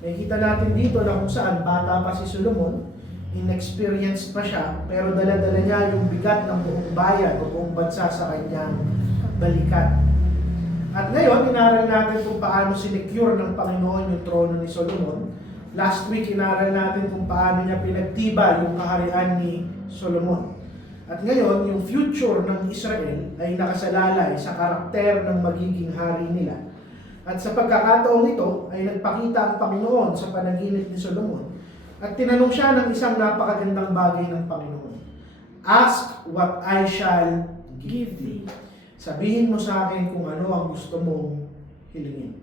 May kita natin dito na kung saan bata pa si Solomon, inexperienced pa siya, pero dala-dala niya yung bigat ng buong bayan o buong bansa sa kanyang balikat. At ngayon, inaral natin kung paano sinecure ng Panginoon yung trono ni Solomon. Last week, inaral natin kung paano niya pinagtiba yung kaharian ni Solomon. At ngayon, yung future ng Israel ay nakasalalay sa karakter ng magiging hari nila. At sa pagkakataong ito, ay nagpakita ang Panginoon sa panaginip ni Solomon. At tinanong siya ng isang napakagandang bagay ng Panginoon. Ask what I shall give thee. Sabihin mo sa akin kung ano ang gusto mong hilingin.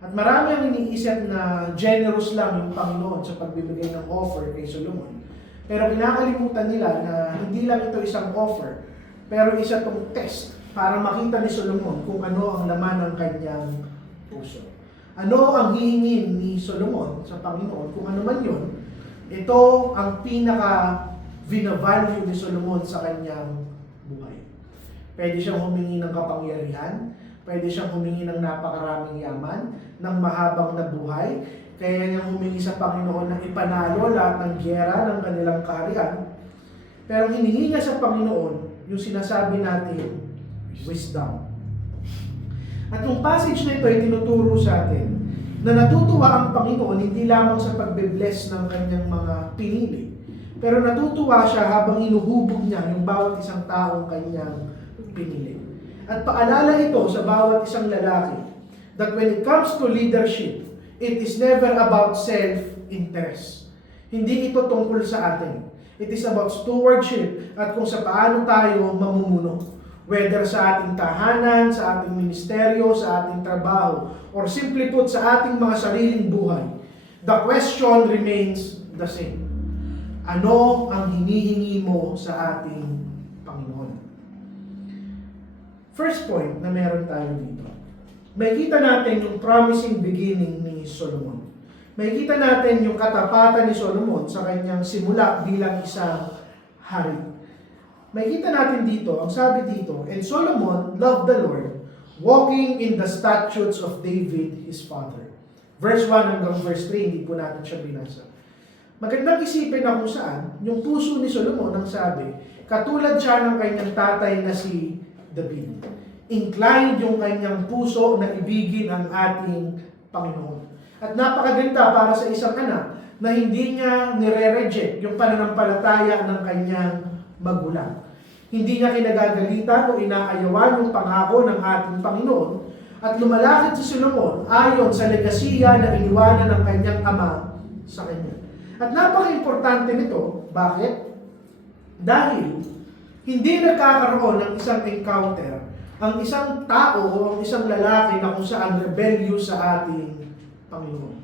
At marami ang iniisip na generous lang yung Panginoon sa pagbibigay ng offer kay Solomon. Pero kinakalimutan nila na hindi lang ito isang offer, pero isa itong test para makita ni Solomon kung ano ang laman ng kanyang puso. Ano ang hihingin ni Solomon sa Panginoon? Kung ano man yun, ito ang pinaka-vina-value ni Solomon sa kanyang buhay. Pwede siyang humingi ng kapangyarihan, pwede siyang humingi ng napakaraming yaman, ng mahabang na buhay, kaya niyang humingi sa Panginoon na ipanalo lahat ng gyera ng kanilang kaharian. Pero hiningi niya sa Panginoon yung sinasabi natin, wisdom. At yung passage na ito ay tinuturo sa atin na natutuwa ang Panginoon hindi lamang sa pagbe-bless ng kanyang mga pinili, pero natutuwa siya habang inuhubog niya yung bawat isang taong kanyang pinili. At paalala ito sa bawat isang lalaki that when it comes to leadership, it is never about self-interest. Hindi ito tungkol sa atin. It is about stewardship at kung sa paano tayo mamumuno. Whether sa ating tahanan, sa ating ministeryo, sa ating trabaho, or simply put sa ating mga sariling buhay. The question remains the same. Ano ang hinihingi mo sa ating Panginoon? First point na meron tayo dito. Makikita natin yung promising beginning ni Solomon. Makikita natin yung katapatan ni Solomon sa kanyang simula bilang isang hari. Makikita natin dito, ang sabi dito, and Solomon loved the Lord, walking in the statutes of David his father. Verse 1 hanggang verse 3, hindi po natin siya binasa. Magandang isipin na kung saan, yung puso ni Solomon ang sabi, katulad siya ng kanyang tatay na si David. Inclined yung kanyang puso na ibigin ang ating Panginoon. At napakaganda para sa isang anak na hindi niya nire-reject yung pananampalataya ng kanyang magulang. Hindi niya kinagagalitan o inaayawan yung pangako ng ating Panginoon at lumalakad si Solomon ayon sa legasiya na iniwanan ng kanyang ama sa kanya. At napaka-importante nito. Bakit? Dahil hindi nagkakaroon ng isang encounter ang isang tao o ang isang lalaki na kung saan rebellious sa ating Panginoon.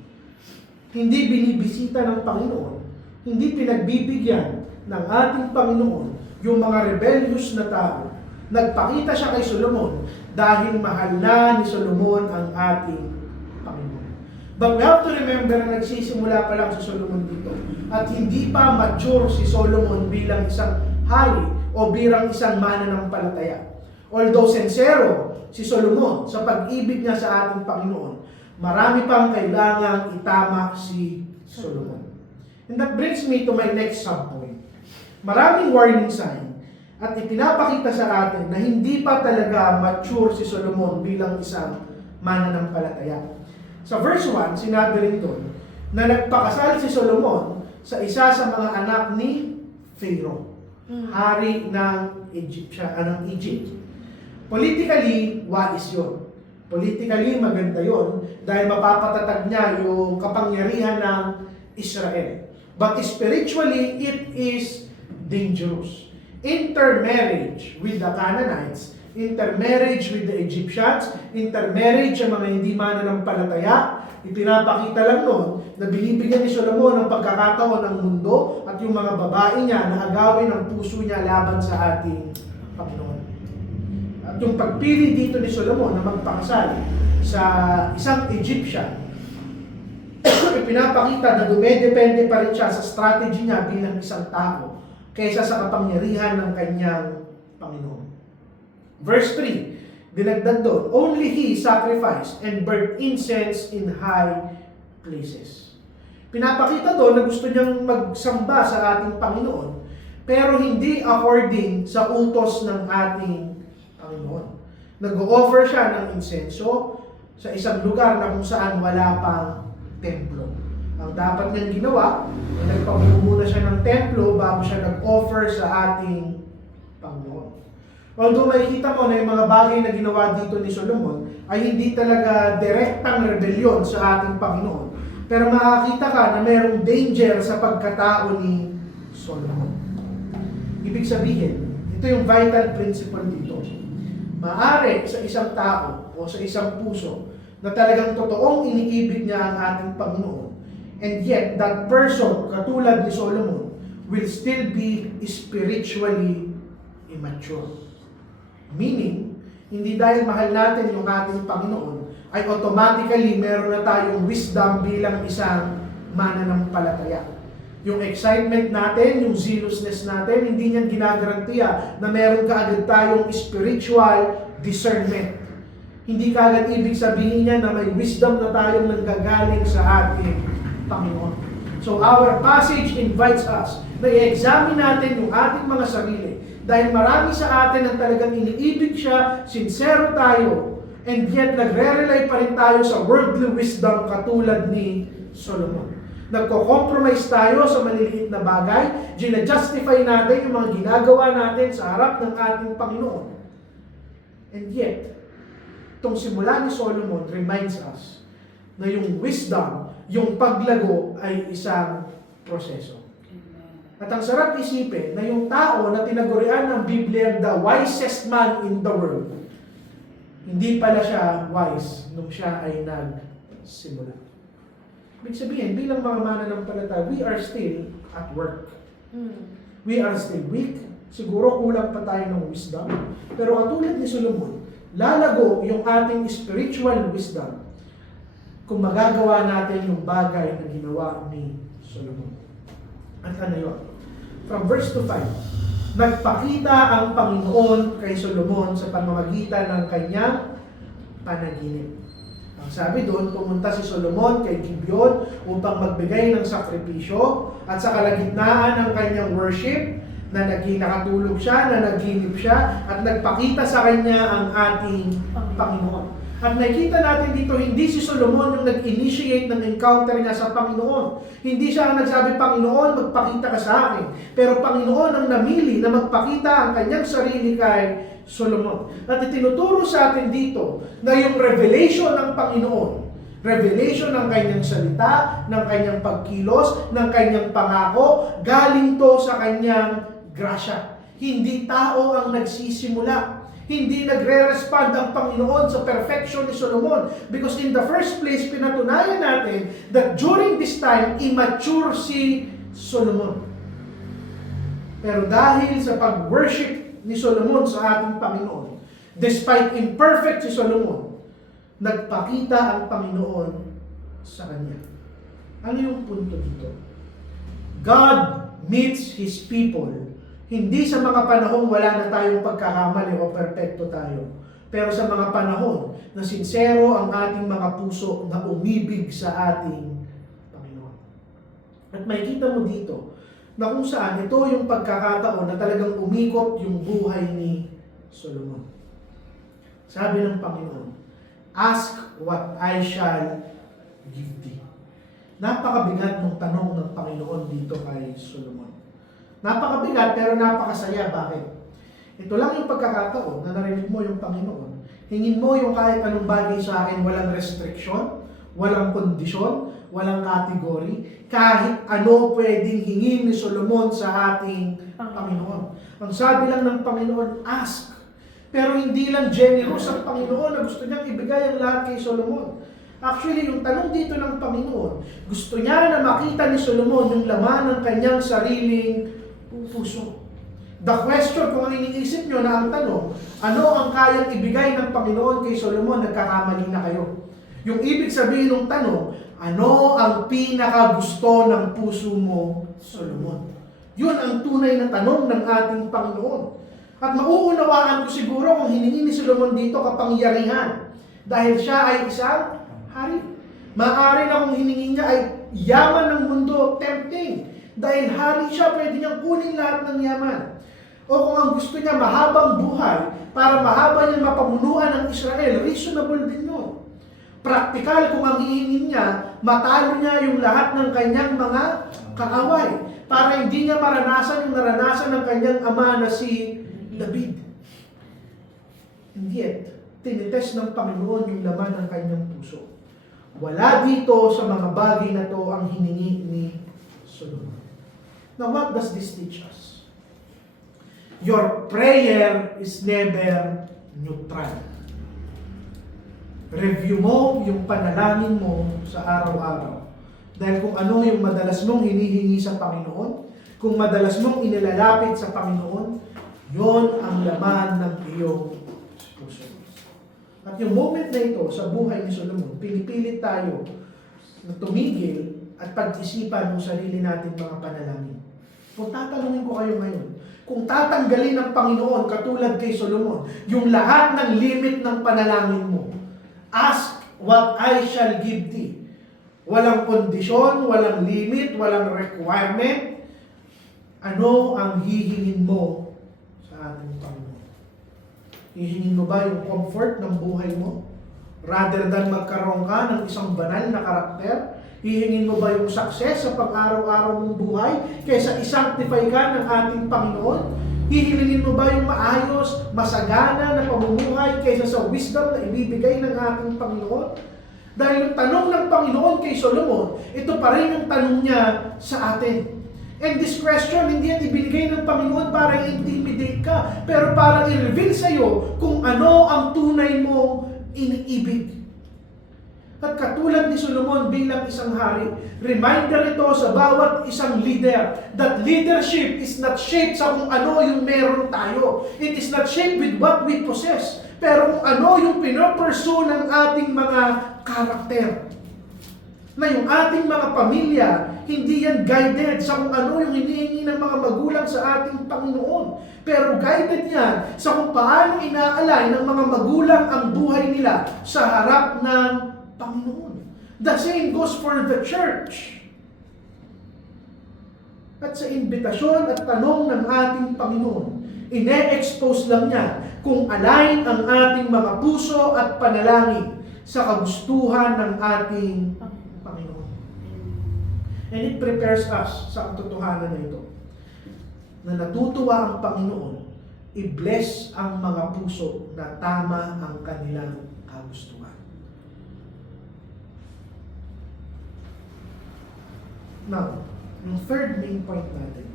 Hindi binibisita ng Panginoon, hindi pinagbibigyan ng ating Panginoon yung mga rebellious na tao. Nagpakita siya kay Solomon dahil mahal na ni Solomon ang ating Panginoon. But we have to remember na nagsisimula pa lang si Solomon dito at hindi pa mature si Solomon bilang isang hari o bilang isang mananampalataya. Although sincero si Solomon sa pag-ibig niya sa ating Panginoon, marami pang kailangang itama si Solomon. And that brings me to my next subpoint. Maraming warning sign at ipinapakita sa atin na hindi pa talaga mature si Solomon bilang isang mananampalataya. Sa verse 1, sinabi rin doon na nagpakasal si Solomon sa isa sa mga anak ni Pharaoh, hari ng Egypt. Politically, wais yun. Politically, maganda yun dahil mapapatatag niya yung kapangyarihan ng Israel. But spiritually, it is dangerous. Intermarriage with the Canaanites, intermarriage with the Egyptians, intermarriage sa mga hindi mananampalataya, ipinapakita lang noon na binibigyan ni Solomon ng pagkakataon ng mundo at yung mga babae niya na agawin ang puso niya laban sa ating Panginoon. At yung pagpili dito ni Solomon na magpakasal sa isang Egyptian, ipinapakita na dumedepende pa rin siya sa strategy niya bilang isang tao kaysa sa kapangyarihan ng kanyang Panginoon. Verse 3, dinagdag doon, only he sacrificed and burnt incense in high places. Pinapakita doon na gusto niyang magsamba sa ating Panginoon, pero hindi according sa utos ng ating Panginoon. Nag-o-offer siya ng insenso sa isang lugar na kung saan wala pang templo. Ang dapat niyang ginawa, nagpamumuna siya ng templo bago siya nag-offer sa ating Panginoon. Although makikita mo na yung mga bagay na ginawa dito ni Solomon ay hindi talaga direktang rebellion sa ating Panginoon. Pero makakita ka na mayroong danger sa pagkatao ni Solomon. Ibig sabihin, ito yung vital principle dito. Maaari sa isang tao o sa isang puso na talagang totoong iniibig niya ang ating Panginoon, and yet that person, katulad ni Solomon, will still be spiritually immature. Meaning, hindi dahil mahal natin yung ating Panginoon, ay automatically meron na tayong wisdom bilang isang mananampalataya. Yung excitement natin, yung zealousness natin, hindi niyan ginagarantiya na meron kaagad tayong spiritual discernment. Hindi kaagad ibig sabihin niya na may wisdom na tayong nanggagaling sa ating Panginoon. So our passage invites us na i-examine natin yung ating mga sarili. Dahil marami sa atin ang talagang iniibig siya, sincero tayo, and yet nagre-rely pa rin tayo sa worldly wisdom katulad ni Solomon. Nagko-compromise tayo sa maliliit na bagay, gina-justify natin yung mga ginagawa natin sa harap ng ating Panginoon. And yet, itong simula ni Solomon reminds us na yung wisdom, yung paglago ay isang proseso. At ang sarap isipin na yung tao na tinagurian ng Biblia the wisest man in the world, hindi pala siya wise nung siya ay nagsimula. Ibig sabihin, bilang mga mananampalataya, we are still at work. We are still weak. Siguro kulang pa tayo ng wisdom. Pero katulad ni Solomon, lalago yung ating spiritual wisdom kung magagawa natin yung bagay na ginawa ni Solomon. At ano yun? From verse 2-5, nagpakita ang Panginoon kay Solomon sa pamamagitan ng kanyang panaginip. Ang sabi doon, pumunta si Solomon kay Gibeon upang magbigay ng sakripisyo at sa kalagitnaan ng kanyang worship, na nakatulog siya, na naginip siya, at nagpakita sa kanya ang ating Panginoon. At nakita natin dito, hindi si Solomon yung nag-initiate ng encounter niya sa Panginoon. Hindi siya ang nagsabi, Panginoon, magpakita ka sa akin. Pero Panginoon ang namili na magpakita ang kanyang sarili kay Solomon. At itinuturo sa atin dito na yung revelation ng Panginoon, revelation ng kanyang salita, ng kanyang pagkilos, ng kanyang pangako, galing to sa kanyang grasya. Hindi tao ang nagsisimula. Hindi nagre-respond ang Panginoon sa perfection ni Solomon. Because in the first place, pinatunayan natin that during this time, immature si Solomon. Pero dahil sa pag-worship ni Solomon sa ating Panginoon, despite imperfect si Solomon, nagpakita ang Panginoon sa kanya. Ano yung punto dito? God meets His people. Hindi sa mga panahong wala na tayong pagkakamali o perpekto tayo. Pero sa mga panahon na sincero ang ating mga puso na umibig sa ating Panginoon. At makikita mo dito na kung saan ito yung pagkakataon na talagang umikot yung buhay ni Solomon. Sabi ng Panginoon, ask what I shall give thee. Napakabigat ng tanong ng Panginoon dito kay Solomon. Napakabigat pero napakasaya. Bakit? Ito lang yung pagkakataon na narinig mo yung Panginoon. Hingin mo yung kahit anong bagay sa akin, walang restriction, walang kondisyon, walang kategory. Kahit ano pwedeng hingin ni Solomon sa ating Panginoon. Ang sabi lang ng Panginoon, ask. Pero hindi lang generous ang Panginoon na gusto niyang ibigay ang lahat kay Solomon. Actually, yung tanong dito ng Panginoon, gusto niya na makita ni Solomon yung laman ng kanyang sariling puso. The question, kung ang iniisip nyo na ang tanong, ano ang kayang ibigay ng Panginoon kay Solomon, nagkakamali na kayo. Yung ibig sabihin ng tanong, ano ang pinakagusto ng puso mo, Solomon? Yun ang tunay na tanong ng ating Panginoon. At mauunawaan ko siguro kung hiningi ni Solomon dito kapangyarihan. Dahil siya ay isang hari. Maaari na kung hiningi niya ay yaman ng mundo, tempting. Dahil hari siya, pwede niyang kunin lahat ng yaman. O kung ang gusto niya mahabang buhay, para mahaba niya mapamunuan ng Israel, reasonable din yun. Praktikal kung ang hihingin niya, matalo niya yung lahat ng kanyang mga kaaway. Para hindi niya maranasan yung naranasan ng kanyang ama na si David. And yet, tinitest ng Panginoon yung laman ng kanyang puso. Wala dito sa mga bagay na to ang hiningi ni Solomon. Now, what does this teach us? Your prayer is never neutral. Review mo yung panalangin mo sa araw-araw. Dahil kung ano yung madalas mong hinihingi sa Panginoon, kung madalas mong inilalapit sa Panginoon, yon ang laman ng iyong puso. At yung moment na ito sa buhay ni Solomon, pinipilit tayo na tumigil at pag-isipan ng sarili natin mga panalangin. Kung tatanungin ko kayo ngayon, kung tatanggalin ng Panginoon katulad kay Solomon, yung lahat ng limit ng panalangin mo, ask what I shall give thee. Walang kondisyon, walang limit, walang requirement. Ano ang hihingin mo sa ating Panginoon? Hihingin mo ba yung comfort ng buhay mo? Rather than magkaroon ka ng isang banal na karakter? Hihingin mo ba yung success sa pang-araw-araw mong buhay kaysa i-sanctify ka ng ating Panginoon? Hihilingin mo ba yung maayos, masagana na pamumuhay kaysa sa wisdom na ibibigay ng ating Panginoon? Dahil yung tanong ng Panginoon kay Solomon, ito pa rin yung tanong niya sa atin. And this question, hindi yan ibinigay ng Panginoon para i-intimidate ka, pero para i-reveal sa'yo kung ano ang tunay mong iniibig. At katulad ni Solomon bilang isang hari, reminder ito sa bawat isang leader that leadership is not shaped sa kung ano yung meron tayo. It is not shaped with what we possess. Pero kung ano yung pinopursue ng ating mga karakter. Na yung ating mga pamilya, hindi yan guided sa kung ano yung hinihingi ng mga magulang sa ating Panginoon. Pero guided yan sa kung paano inaalay ng mga magulang ang buhay nila sa harap ng Panginoon. The same goes for the church. At sa imbitasyon at tanong ng ating Panginoon, ine-expose lang niya kung align ang ating mga puso at panalangin sa kagustuhan ng ating Panginoon. And it prepares us sa katotohanan na ito, na natutuwa ang Panginoon, i-bless ang mga puso na tama ang kanilang kagustuhan. Now, yung third main point natin,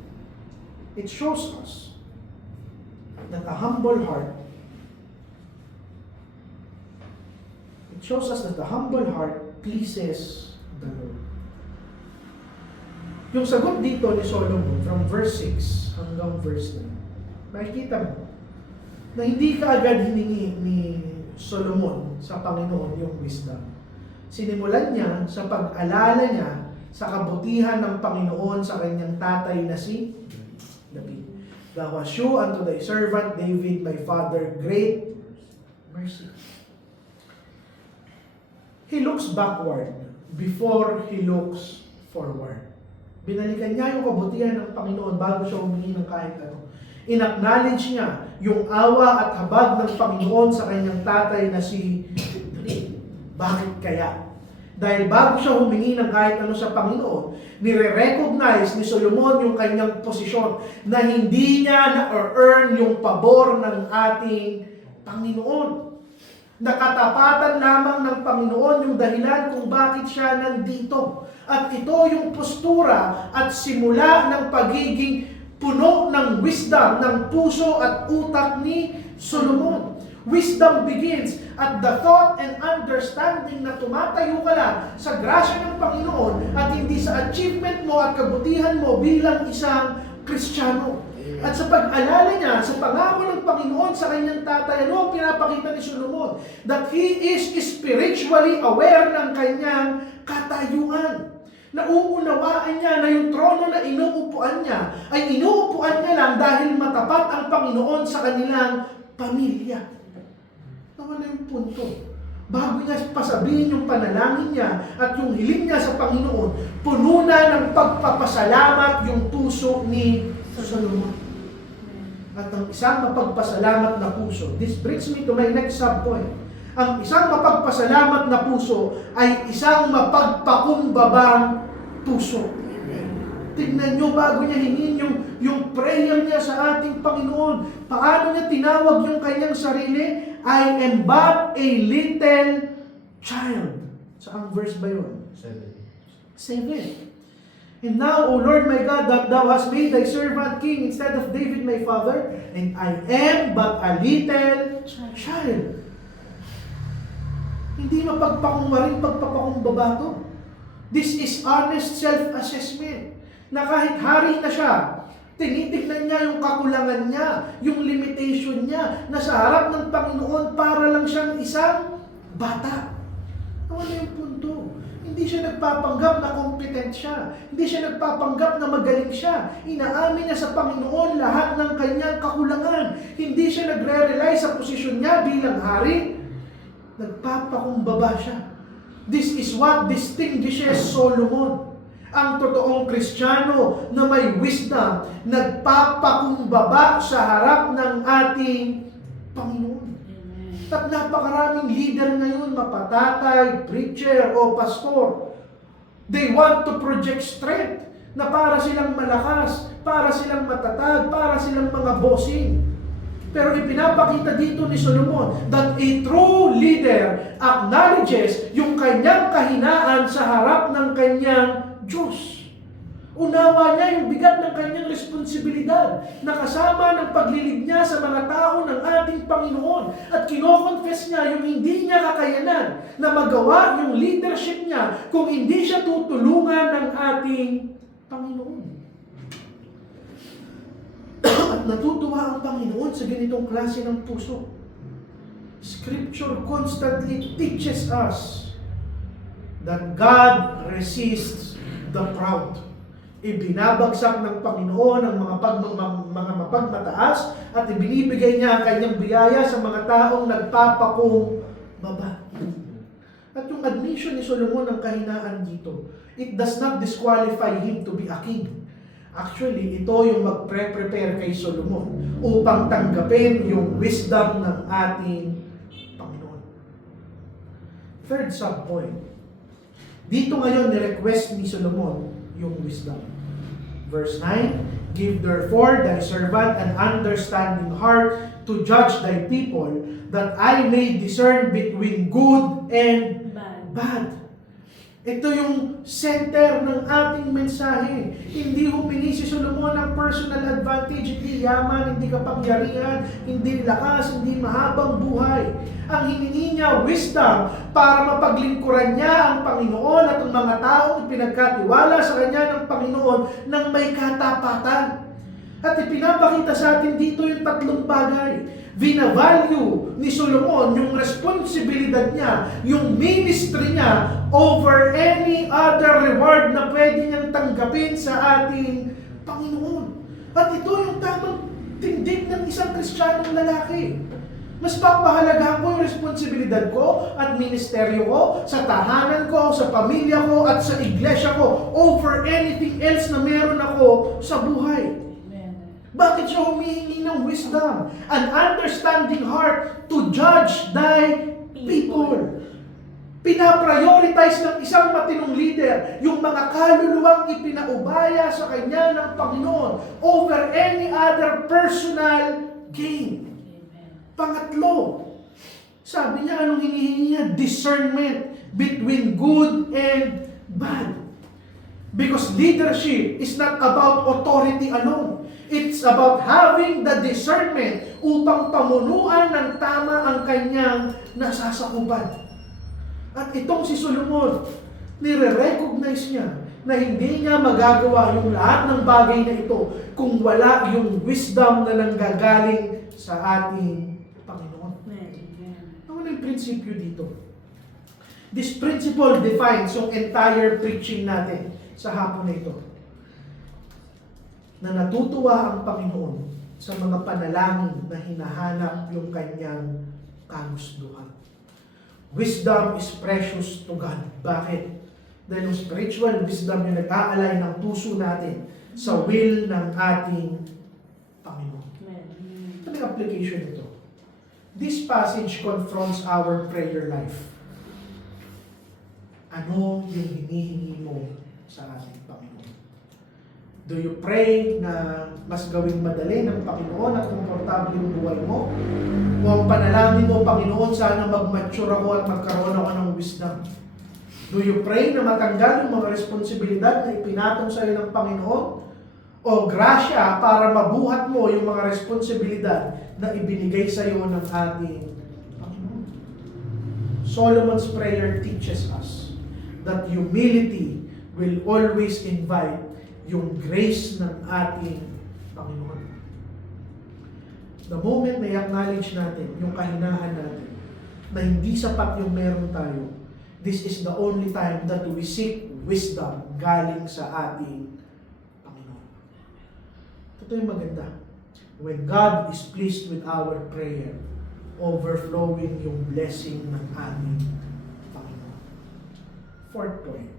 it shows us that a humble heart, pleases the Lord. Yung sagot dito ni Solomon from verse 6 hanggang verse 9, makikita mo na hindi ka agad hiningi ni Solomon sa Panginoon yung wisdom. Sinimulan niya sa pag-alala niya sa kabutihan ng Panginoon sa kanyang tatay na si David. Thou hast shew unto thy servant David, my father, great mercy. He looks backward before he looks forward. Binalikan niya yung kabutihan ng Panginoon bago siya humingi ng kahit ano. In-acknowledge niya yung awa at habag ng Panginoon sa kanyang tatay na si David. Bakit kaya? Dahil bago siya humingi ng kahit ano sa Panginoon, nire-recognize ni Solomon yung kanyang posisyon na hindi niya na-earn yung pabor ng ating Panginoon. Nakatapatan lamang ng Panginoon yung dahilan kung bakit siya nandito. At ito yung postura at simula ng pagiging puno ng wisdom ng puso at utak ni Solomon. Wisdom begins at the thought and understanding na tumatayo ka lang sa grasya ng Panginoon at hindi sa achievement mo at kabutihan mo bilang isang Kristiyano. At sa pag-alala niya sa pangako ng Panginoon sa kanyang tatay, ano ang pinapakita ni Solomon? That he is spiritually aware ng kanyang katayuan. Nauunawaan niya na yung trono na inuupuan niya ay inuupuan niya lang dahil matapat ang Panginoon sa kanilang pamilya. Ano yung punto? bago niya pasabihin yung panalangin niya at yung hiling niya sa Panginoon, puno na ng pagpapasalamat yung puso ni Solomon. At ang isang mapagpasalamat na puso, this brings me to my next subpoint. Ang isang mapagpasalamat na puso ay isang mapagpakumbabang puso. Tignan nyo, bago niya hingin yung prayer niya sa ating Panginoon, paano niya tinawag yung kanyang sarili? I am but a little child. Saang verse ba yun? 7. And now, O Lord my God, that thou hast made thy servant king instead of David my father, and I am but a little child. Hindi mapagpakunwaring pagpapakumbaba to. This is honest self-assessment. Na kahit hari na siya, tinitignan niya yung kakulangan niya, yung limitation niya, na sa harap ng Panginoon para lang siyang isang bata. Ano yung punto? Hindi siya nagpapanggap na competent siya. Hindi siya nagpapanggap na magaling siya. Inaamin niya sa Panginoon lahat ng kanyang kakulangan. Hindi siya nagre-rely sa posisyon niya bilang hari. Nagpapakumbaba siya. This is what distinguishes Solomon. Ang totoong Kristiyano na may wisdom, nagpapakumbaba sa harap ng ating Panginoon. At napakaraming leader ngayon, mapatatay, preacher o pastor. They want to project strength na para silang malakas, para silang matatag, para silang mga bossing. Pero ipinapakita dito ni Solomon that a true leader acknowledges yung kanyang kahinaan sa harap ng kanyang Diyos. Unawa niya yung bigat ng kanyang responsibilidad na kasama ng paglilig niya sa mga tao ng ating Panginoon. At kinoconfess niya yung hindi niya kakayanan na magawa yung leadership niya kung hindi siya tutulungan ng ating Panginoon. At natutuwa ang Panginoon sa ganitong klase ng puso. Scripture constantly teaches us that God resists the proud. Ibinabagsak ng Panginoon ang mga mapagmataas at ibinibigay niya ang kanyang biyaya sa mga taong nagpapakumbaba. At yung admission ni Solomon ng kahinaan dito, it does not disqualify him to be a king. Actually, ito yung magpre-prepare kay Solomon upang tanggapin yung wisdom ng ating Panginoon. Third subpoint. Dito ngayon, ni-request ni Solomon yung wisdom. Verse 9, give therefore thy servant an understanding heart to judge thy people, that I may discern between good and bad. Ito yung center ng ating mensahe. Hindi humingi si Solomon ng personal advantage, hindi yaman, hindi kapangyarihan, hindi lakas, hindi mahabang buhay. Ang hiningi niya, wisdom, para mapaglingkuran niya ang Panginoon at ang mga taong pinagkatiwala sa kanya ng Panginoon ng may katapatan. At ipinapakita sa atin dito yung tatlong bagay. Vina-value ni Solomon yung responsibilidad niya, yung ministry niya over any other reward na pwede niyang tanggapin sa ating Panginoon. At ito yung tamang tindig ng isang Kristiyanong lalaki. Mas papahalagahan ko yung responsibilidad ko at ministeryo ko, sa tahanan ko, sa pamilya ko, at sa iglesia ko, over anything else na meron ako sa buhay. Bakit siya humihingi ng wisdom? An understanding heart to judge thy people. Pinaprioritize ng isang matinong leader yung mga kaluluwang ipinaubaya sa kanya ng Panginoon over any other personal gain. Pangatlo, sabi niya, anong hinihingi niya? Discernment between good and bad. Because leadership is not about authority alone. It's about having the discernment upang pamunuan ng tama ang kanyang nasasakupan. At itong si Solomon, nire-recognize niya na hindi niya magagawa yung lahat ng bagay na ito kung wala yung wisdom na nanggagaling sa ating Panginoon. Ano yung prinsipyo dito? This principle defines yung entire preaching natin sa hapon na ito. Na natutuwa ang Panginoon sa mga panalangin na hinahanap yung kanyang kagustuhan. Wisdom is precious to God. Bakit? Dahil yung spiritual wisdom yung nag-aalay ng puso natin sa will ng ating Panginoon. Ano yung application nito? This passage confronts our prayer life. Ano yung hinihingi mo sa ating Panginoon? Do you pray na mas gawing madali ng Panginoon at komportable yung buhay mo? O ang panalangin mo, Panginoon, sana mag-mature ako at magkaroon ako ng wisdom? Do you pray na matanggal yung mga responsibilidad na ipinatong sa iyo ng Panginoon? O grasya para mabuhat mo yung mga responsibilidad na ibinigay sa iyo ng ating Panginoon? Solomon's prayer teaches us that humility will always invite yung grace ng ating Panginoon. The moment na i-acknowledge natin yung kahinaan natin, na hindi sapat yung meron tayo, this is the only time that we seek wisdom galing sa ating Panginoon. Ito yung maganda. When God is pleased with our prayer, overflowing yung blessing ng ating Panginoon. Fourth point,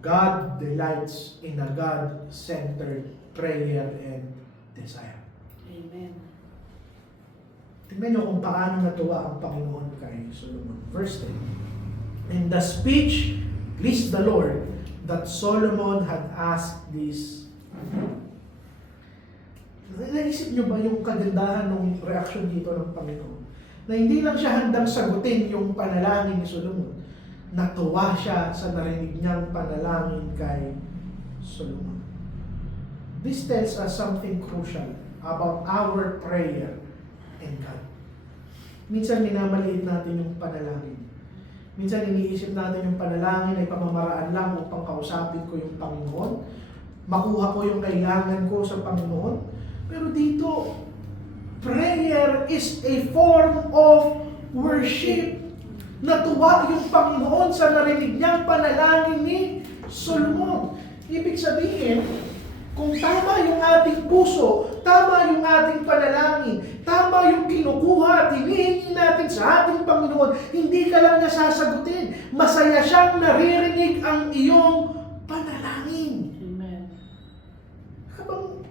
God delights in a God-centered prayer and desire. Amen. Tingnan nyo kung paano natuwa ang Panginoon kay Solomon. Verse 10. And the speech pleased the Lord that Solomon had asked this. Naisip nyo ba yung kagandahan ng reaksyon dito ng Panginoon? Na hindi lang siya handang sagutin yung panalangin ni Solomon. Natuwa siya sa narinig niyang panalangin kay Solomon. This tells us something crucial about our prayer and God. Minsan minamaliit natin yung panalangin. Minsan iniisip natin yung panalangin ay pamamaraan lang upang kausapin ko yung Panginoon, makuha ko yung kailangan ko sa Panginoon. Pero dito, prayer is a form of worship. Natuwa yung Panginoon sa narinig niyang panalangin ni Solomon. Ibig sabihin, kung tama yung ating puso, tama yung ating panalangin, tama yung kinukuha at hinihingi natin sa ating Panginoon, hindi ka lang niya sasagutin. Masaya siyang naririnig ang iyong panalangin. Amen. Habang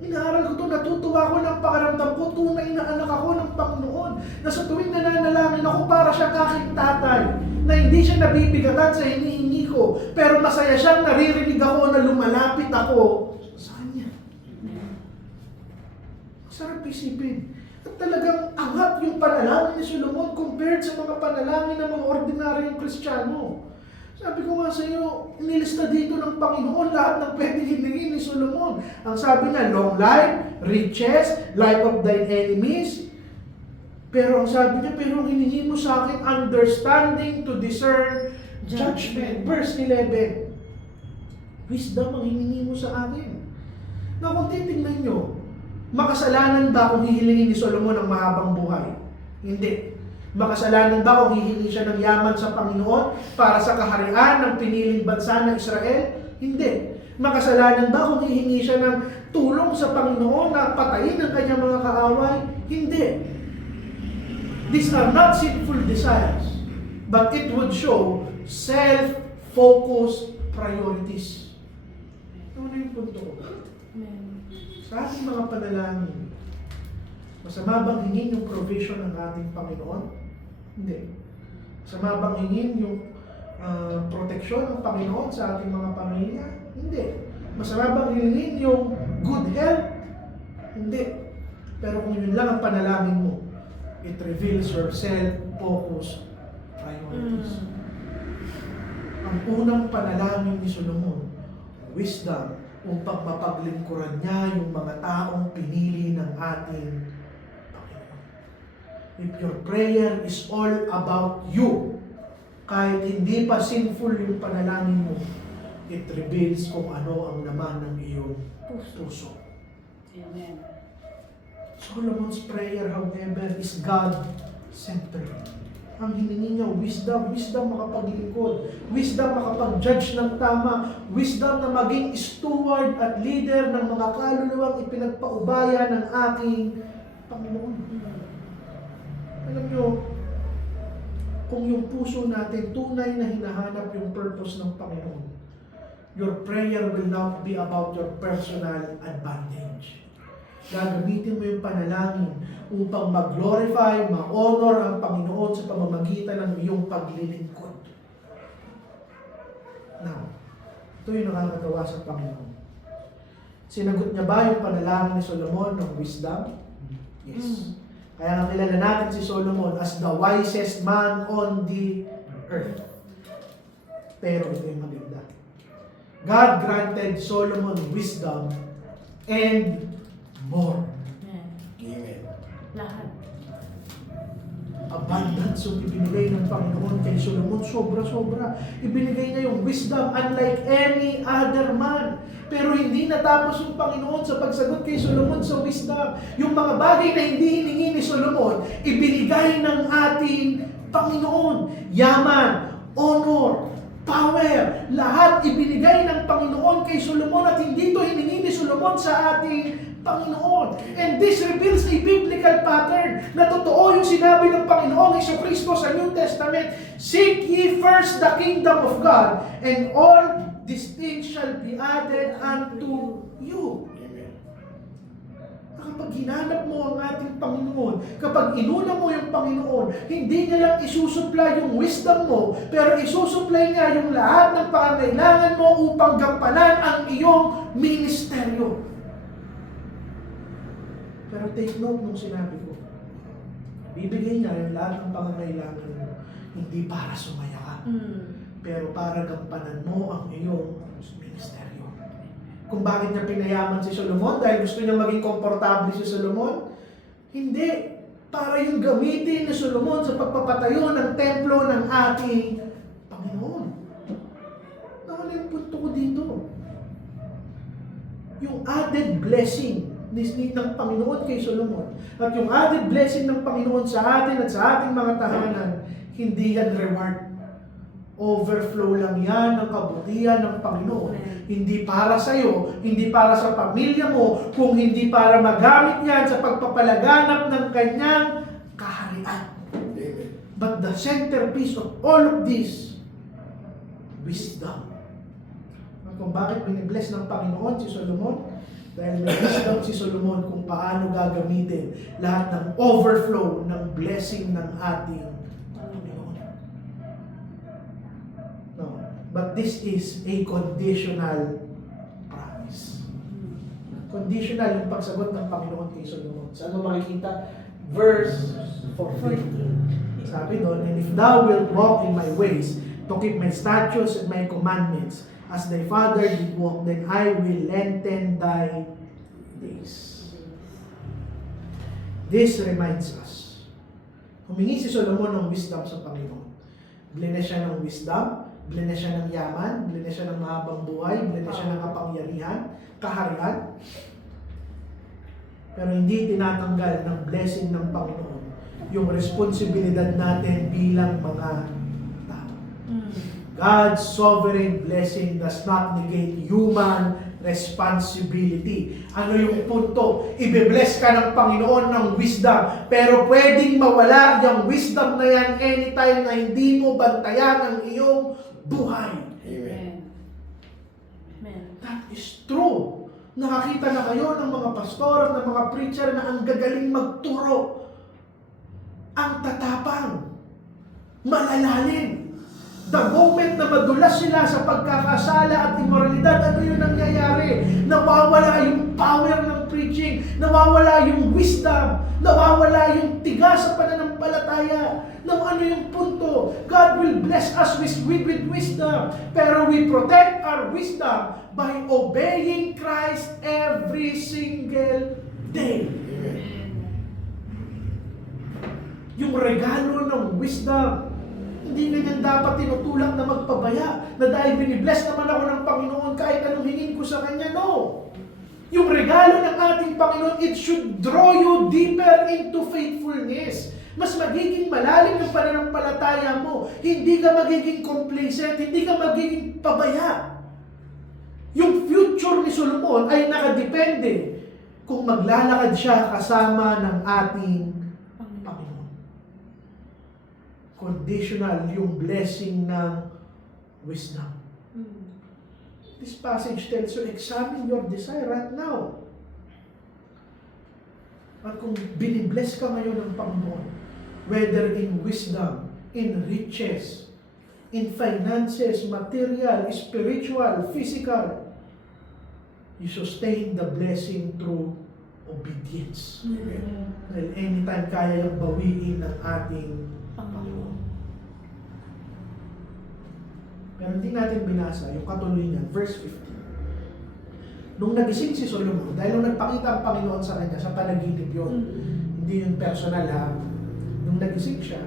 inaaral ko ito, natutuwa ko ng pakaramdam ko, tunay na anak ako ng Panginoon, na sa tuwing nananalangin ako para siyang aking tatay, na hindi siya nabibigatan sa hinihingi ko, pero masaya siyang naririnig ako na lumalapit ako sa Kanya. Sarap isipin. At talagang angat yung panalangin ni Solomon compared sa mga panalangin ng mga ordinaryong Kristiyano. Sabi ko nga sa iyo, nilista dito ng Panginoon lahat ng pwedeng hiningin ni Solomon. Ang sabi niya, long life, riches, life of thine enemies. Pero ang sabi niya, pero ang hiningi mo sa akin, understanding to discern judgment. Verse 11. Wisdom ang hiningi mo sa akin. Na kung titignan nyo, makasalanan ba kung hihilingin ni Solomon ang mahabang buhay? Hindi. Makasalanan ba kung hihingi siya ng yaman sa Panginoon para sa kaharian ng piniling bansa ng Israel? Hindi. Makasalanan ba kung hihingi siya ng tulong sa Panginoon na patayin ang kanyang mga kaaway? Hindi. These are not sinful desires, but it would show self-focused priorities. Ano na yung punto ko? Amen. Sa ating mga panalangin, masama bang hingin yung provision ng ating Panginoon? Hindi. Masama bang hingin yung proteksyon ng Panginoon sa ating mga pamilya? Hindi. Masama bang hingin yung good health? Hindi. Pero kung yun lang ang panalangin mo, it reveals your self-focused priorities. Ang unang panalangin ni Solomon, wisdom, upang mapaglingkuran niya yung mga taong pinili ng ating Panginoon. If your prayer is all about you, kahit hindi pa sinful yung panalangin mo, it reveals kung ano ang laman ng iyong puso. Amen. Solomon's prayer, however, is God-centered. Ang hiningi niya, wisdom makapaglingkod, wisdom makapag-judge ng tama, wisdom na maging steward at leader ng mga kaluluwang ipinagpaubaya ng ating Panginoon. Alam niyo, kung yung puso natin tunay na hinahanap yung purpose ng Panginoon, your prayer will not be about your personal advantage. Gagamitin mo yung panalangin upang mag-glorify, ma-honor ang Panginoon sa pamamagitan ng iyong paglilingkod. Now, ito yung nakakatawa sa Panginoon. Sinagot niya ba yung panalangin ni Solomon ng wisdom? Yes. Kaya nga kilala natin si Solomon as the wisest man on the earth. Pero ito yung maganda. God granted Solomon wisdom and more. Amen. Lahat. Abundance yung ibinigay ng Panginoon kay Solomon, sobra-sobra. Ibinigay niya yung wisdom unlike any other man. Pero hindi natapos yung Panginoon sa pagsagot kay Solomon sa wisdom. Yung mga bagay na hindi hiningi ni Solomon, ibinigay ng ating Panginoon. Yaman, honor, power, lahat ibinigay ng Panginoon kay Solomon at hindi ito hiningi ni Solomon sa ating Panginoon. And this reveals a biblical pattern na totoo yung sinabi ng Panginoong Jesucristo sa New Testament, seek ye first the kingdom of God, and all these things shall be added unto you. Kapag hinanap mo ang ating Panginoon, kapag inuna mo yung Panginoon, hindi niya lang isusupply yung wisdom mo, pero isusupply niya yung lahat ng pangangailangan mo upang gampanan ang iyong ministeryo. Pero take note nung sinabi ko, bibigay niya yung lahat ng pangangailangan mo, hindi para sumaya ka, pero para gampanan mo ang iyong ministeryo. Kung bakit niya pinayaman si Solomon, dahil gusto niya maging komportable si Solomon? Hindi. Para yung gamitin ni Solomon sa pagpapatayo ng templo ng ating Panginoon. Nawala yung punto ko dito. Yung added blessing ng Panginoon kay Solomon at yung added blessing ng Panginoon sa atin at sa ating mga tahanan, hindi yan reward. Overflow lang yan ng kabutihan ng Panginoon. Hindi para sa iyo, hindi para sa pamilya mo, kung hindi para magamit yan sa pagpapalaganap ng kanyang kaharian. But the centerpiece of all of this, wisdom. Kung bakit binibless ng Panginoon si Solomon? Dahil may wisdom si Solomon kung paano gagamitin lahat ng overflow ng blessing ng ating Panginoon. No. But this is a conditional promise. Conditional yung pagsagot ng Panginoon kay Solomon. Saan mo makikita? Verse 14. Sabi doon, and if thou wilt walk in my ways, to keep my statutes and my commandments, as thy father did walk, then I will lengthen thy days. This reminds us. Humingi si Solomon ng wisdom sa Panginoon. Blines siya ng wisdom, blines siya ng yaman, blines siya ng mahabang buhay, blines siya ng kapangyarihan, kaharian. Pero hindi tinatanggal ng blessing ng Panginoon yung responsibilidad natin bilang mga tao. God's sovereign blessing does not negate human responsibility. Ano yung punto? Ibe-bless ka ng Panginoon ng wisdom, pero pwedeng mawala yung wisdom na yan anytime na hindi mo bantayan ang iyong buhay. Amen. Amen. That is true. Nakakita na kayo ng mga pastor at ng mga preacher na ang gagaling magturo. Ang tatapang, malalalim. The moment na madulas sila sa pagkakasala at immoralidad, ano yung nangyayari? Nawawala yung power ng preaching, nawawala yung wisdom, nawawala yung tigas sa pananampalataya. Now, ano yung punto? God will bless us with wisdom, pero we protect our wisdom by obeying Christ every single day. Yung regalo ng wisdom, hindi ganyan dapat tinutulak na magpabaya, na dahil binibless naman ako ng Panginoon kahit anong hingin ko sa Kanya. No! Yung regalo ng ating Panginoon, it should draw you deeper into faithfulness. Mas magiging malalim yung pananampalataya mo. Hindi ka magiging complacent, hindi ka magiging pabaya. Yung future ni Solomon ay nakadepende kung maglalakad siya kasama ng ating Panginoon. conditional yung blessing ng wisdom. Mm. This passage tells you, examine your desire right now. At kung binibless ka ngayon ng Panginoon, whether in wisdom, in riches, in finances, material, spiritual, physical, you sustain the blessing through obedience. Amen. Dahil anytime kaya yung bawiin ng ating Panginoon. Pero hindi natin binasa yung katuloy niyan, verse 15. Nung nagising si Solomon, dahil nung nagpakita ang Panginoon sa kanya, sa panaginip yun, hindi yung personal ha. Nung nagising siya,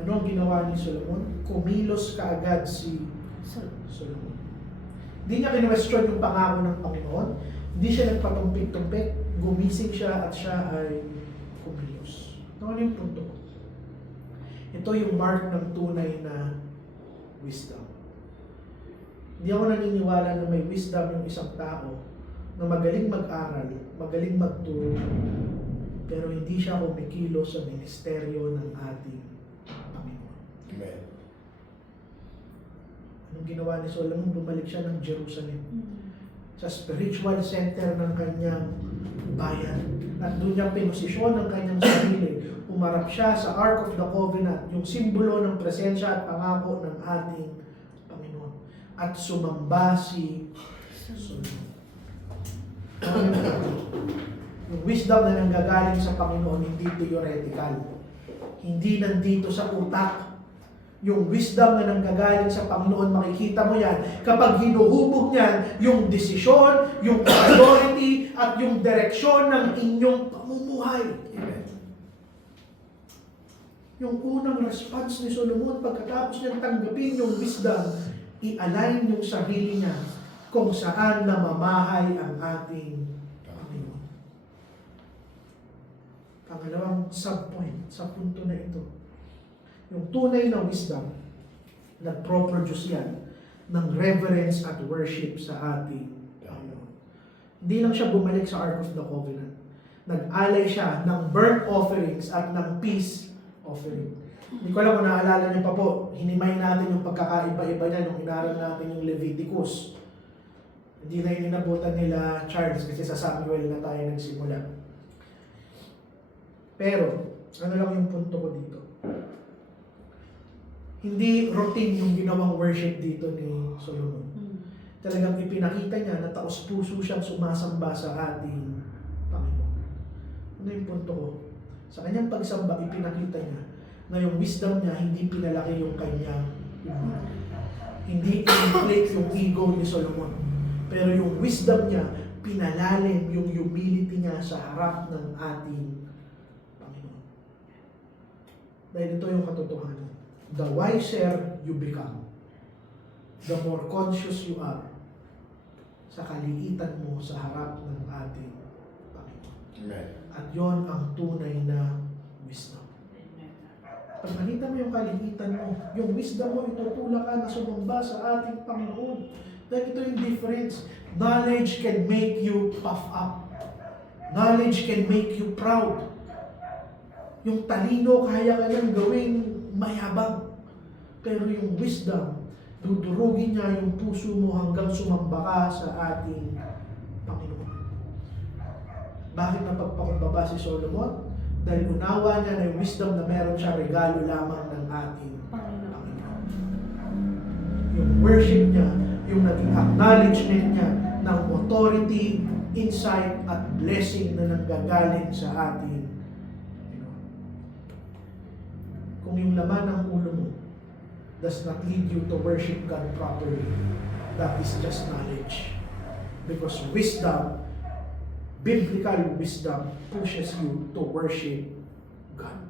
ano ang ginawa ni Solomon? Kumilos kaagad si Solomon. Hindi niya kinwestiyon yung pangako ng Panginoon, hindi siya nagpatumpik-tumpik, gumising siya at siya ay kumilos. Ito ano yung punto ko? Ito yung mark ng tunay na wisdom. Hindi ako naniniwala na may wisdom yung isang tao na magaling mag-aral, magaling magturo, pero hindi siya kumikilos sa ministeryo ng ating Panginoon. Amen. Anong ginawa ni Solomon? Bumalik siya ng Jerusalem, Mm. sa spiritual center ng kanyang bayan. At doon niya pinosisyon ang kanyang sarili. Umarap siya sa Ark of the Covenant, yung simbolo ng presensya at pangako ng ating Panginoon. At sumamba si Solomon. Yung wisdom na nanggagaling sa Panginoon, hindi theoretical. Hindi nandito sa utak. Yung wisdom na nanggagaling sa Panginoon, makikita mo yan. Kapag hinuhubog niyan, yung desisyon, yung priority, at yung direksyon ng inyong pamumuhay. Amen. Yung unang response ni Solomon, pagkatapos niyang tanggapin yung wisdom, i-align yung sarili niya kung saan namamahay ang ating Panginoon. Pangalawang subpoint sa punto na ito, yung tunay na wisdom, nagpro-produce yan ng reverence at worship sa ating Panginoon. Hindi lang siya bumalik sa Ark of the Covenant. Nag-alay siya ng burnt offerings at ng peace offering. Hindi ko alam kung naalala niyo pa po, hinimay natin yung pagkakaiba-iba niya nung inaral natin yung Leviticus. Hindi na yun inabutan nila Charles kasi sa Samuel na tayo nagsimula. Pero, ano lang yung punto ko dito? Hindi routine yung ginawang worship dito ni Solomon. Talagang ipinakita niya na taos-puso siyang sumasamba sa ating Panginoon. Ano yung punto ko? Sa kanyang pagsamba, ipinakita niya na yung wisdom niya hindi pinalaki yung kanyang ego. Hindi inflate yung ego ni Solomon. Pero yung wisdom niya, pinalalim yung humility niya sa harap ng ating Panginoon. Dahil ito yung katotohanan. The wiser you become, the more conscious you are sa kaliitan mo sa harap ng ating Panginoon. Amen. At yon ang tunay na wisdom. Pag nakita mo yung kaliitan mo, yung wisdom mo, itutulak ka na sumamba sa ating Panginoon. Dahil ito yung difference. Knowledge can make you puff up. Knowledge can make you proud. Yung talino, kaya ka nang gawing mayabang. Pero yung wisdom, dudurugin niya yung puso mo hanggang sumamba ka sa ating Panginoon. Bakit napagpakumbaba si Solomon? Dahil unawa niya na yung wisdom na meron siya, regalo lamang ng ating Panginoon. Yung worship niya, yung naging acknowledgement niya ng authority, insight, at blessing na nanggagaling sa ating Panginoon. Kung yung laman ng ulo mo does not lead you to worship God properly, that is just knowledge. Because wisdom, biblical wisdom, pushes you to worship God.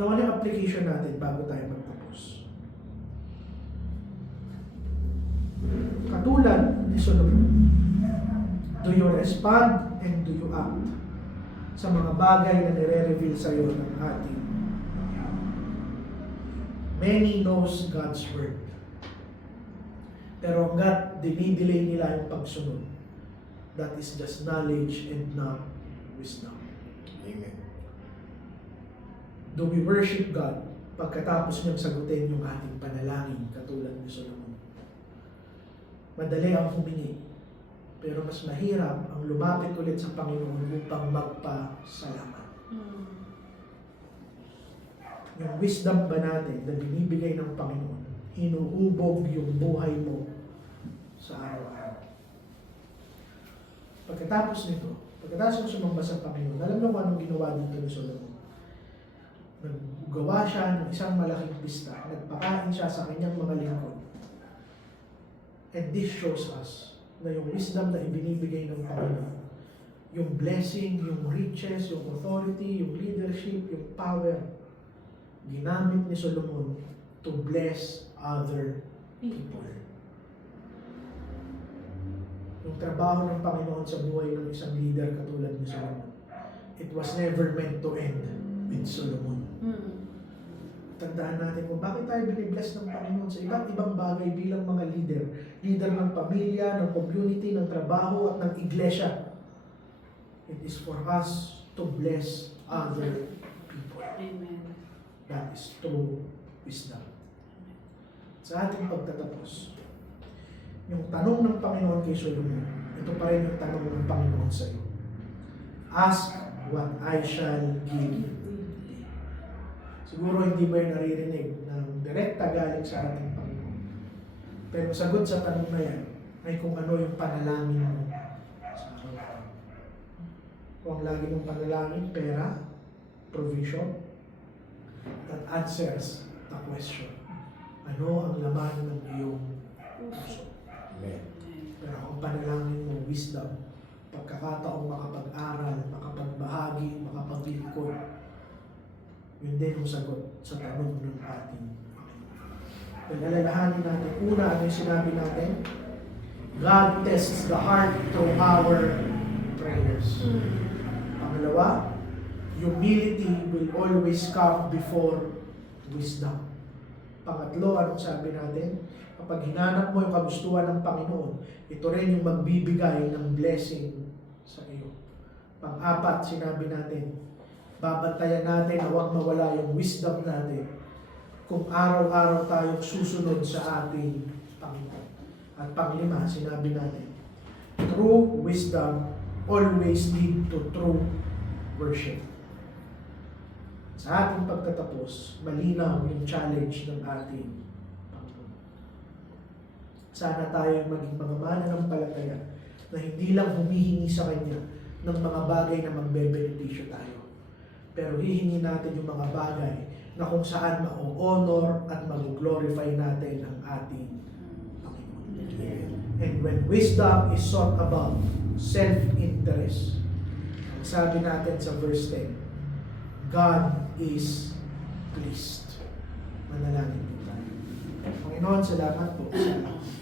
Now, ano yung application natin bago tayo magtapos? Katulad ni Solomon, do you respond and do you act sa mga bagay na nire-reveal sa iyo ng ating many knows God's word. Pero hanggat dinidelay nila yung pagsunod, that is just knowledge and not wisdom. Amen. Do we worship God pagkatapos niyang sagutin yung ating panalangin katulad ni Solomon. Madali ang humingi, pero mas mahirap ang lumapit ulit sa Panginoon upang magpasalamat. Yung wisdom ba natin na binibigay ng Panginoon, inuubog yung buhay mo sa araw-araw. Pagkatapos nito, pagkatapos ng sumamba sa Panginoon, alam mo kung anong ginawa dito ni Solomon? Naggawa siya ng isang malaking pista, nagpakain siya sa kanyang mga lingkod. And this shows us na yung wisdom na ibinibigay ng Panginoon, yung blessing, yung riches, yung authority, yung leadership, yung power, ginamit ni Solomon to bless other people. Yung trabaho ng Panginoon sa buhay ng isang leader katulad ni Solomon, it was never meant to end with Solomon. Tandaan natin kung bakit tayo binibless ng Panginoon sa iba't ibang bagay bilang mga leader. Leader ng pamilya, ng community, ng trabaho, at ng iglesia. It is for us to bless other people. Amen. That is true wisdom. Sa ating pagtatapos, yung tanong ng Panginoon kay Solomon, ito pa rin yung tanong ng Panginoon sa iyo. Ask what I shall give you. Siguro hindi ba yung naririnig ng direkta galing sa ating Panginoon. Pero sagot sa tanong na yan ay kung ano yung panalangin mo sa araw-araw. Kung ang lagi mong panalangin, pera, provision, that answers the question. Ano ang laman ng iyong puso? Amen. Pero kung panalangin mo, wisdom, pagkakataong makapag-aral, makapagbahagi, makapaglingkod, yun din ang sagot sa tanong ng ating Panginoon. Alalahanin natin, una, ano yung sinabi natin? God tests the heart through our prayers. Pangalawa, humility will always come before wisdom. Pangatlo, anong sabi natin? Kapag hinanap mo yung kagustuhan ng Panginoon, ito rin yung magbibigay ng blessing sa iyo. Pang-apat, sinabi natin, babantayan natin na huwag mawala yung wisdom natin kung araw-araw tayong susunod sa ating Panginoon. At panglima, sinabi natin, true wisdom always lead to true worship. Sa ating pagtatapos, malinaw yung challenge ng ating Panginoon. Sana tayo maging mga mananampalataya na hindi lang humihingi sa Kanya ng mga bagay na magbebenepisyo tayo. Pero hihingi natin yung mga bagay na kung saan ma-honor at mag-glorify natin ang ating Panginoon. And when wisdom is sought above self-interest, ang sabi natin sa verse 10, God is pleased. Manalangin po tayo. Panginoon, salamat po sa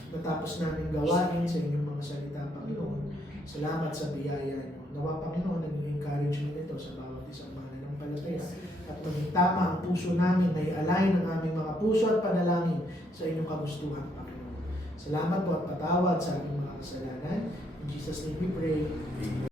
natapos namin gawain sa inyong mga salita, Panginoon. Salamat sa biyaya niyo. Nawa, Panginoon, naging encouragement nito sa bawat isang mananampalataya. At maging tama ang puso namin na i-align ang aming mga puso at panalangin sa inyong kagustuhan, Panginoon. Salamat po at patawad sa aming mga kasalanan. In Jesus' name we pray. Amen.